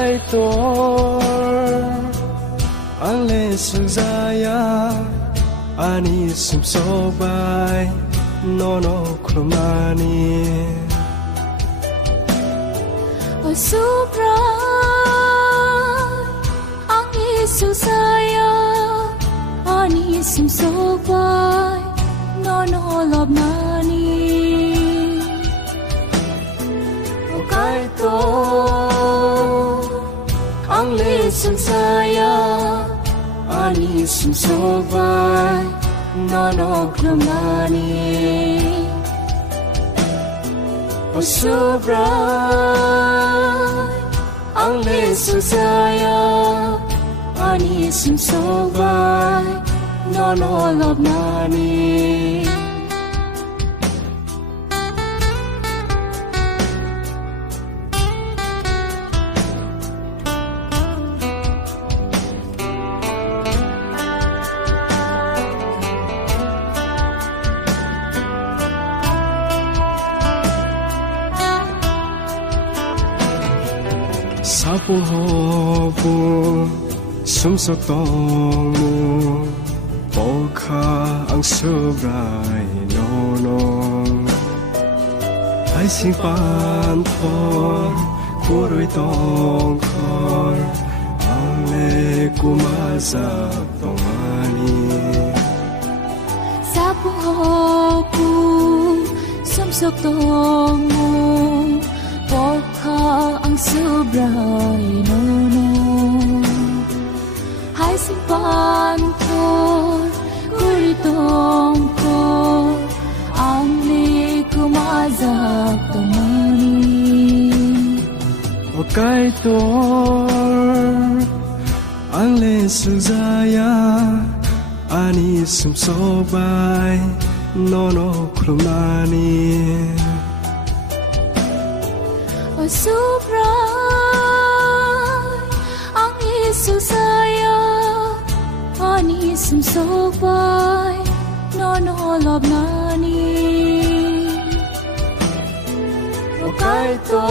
cái tor ang le suzaya ani sum so bai no kromani o subra ang isusaya ani sum so bai no lobnani o kai to ang le suzaya ani sum so bai no kromani o subra ang le suzaya ani sum so bai no lobnani Sapu hopu sum so tong mu Boka ang subray no Ai sing pan thor Kuroy tong kor Ang le kumazak tong ani Sapu hopu sum so tong mu Boka ang subray no Hai sinh pan thor kuritong ko ang li kumazak tumani o kai tor ang le suzaya ani sum so bai no kromani o subra ang isusaya ani sum so bai no lobnani o kai to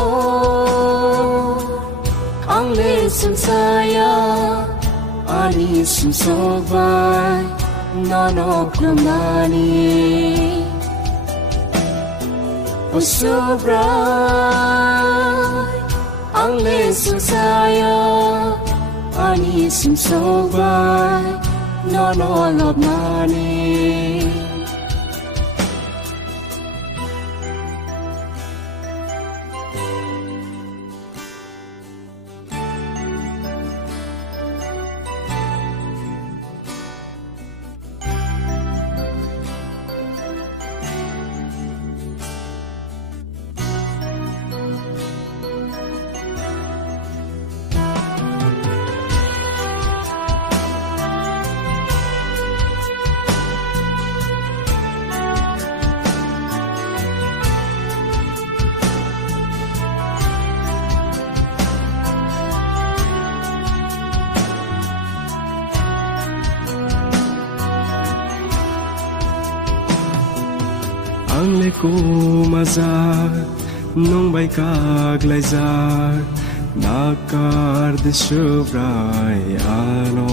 ang le suzaya ani sum so bai no kromani o subra ang le suzaya ani sum so bai no lobnani Ang le kumazak nung bay kaglazak nakar de subray ano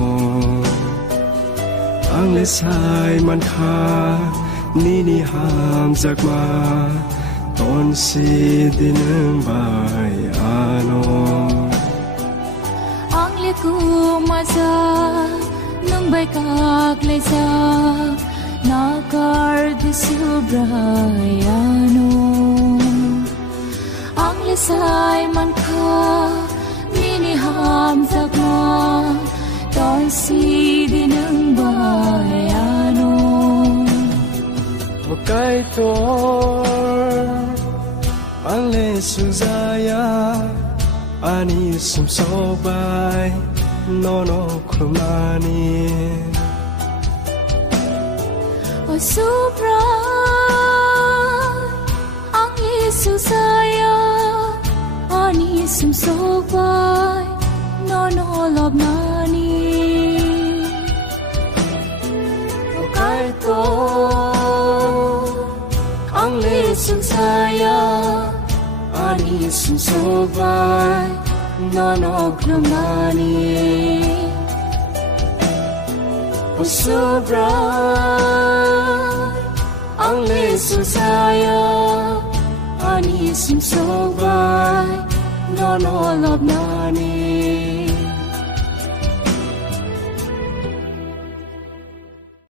ang le sai man kha nini ham zakma ton si dineng bay ano ang le kumazak nung bay kaglazak nakar de subray ano ang lesay man ka miniham zakma ton si dineng bayano o kai tor ang le suzaya ani sum so bai no kromani o subra ang isusaya ani sum so bai no lobnani o kai to ang le suzaya ani sum so bai nono kromani Osubra ang lesusaya ani simsobai nono lobna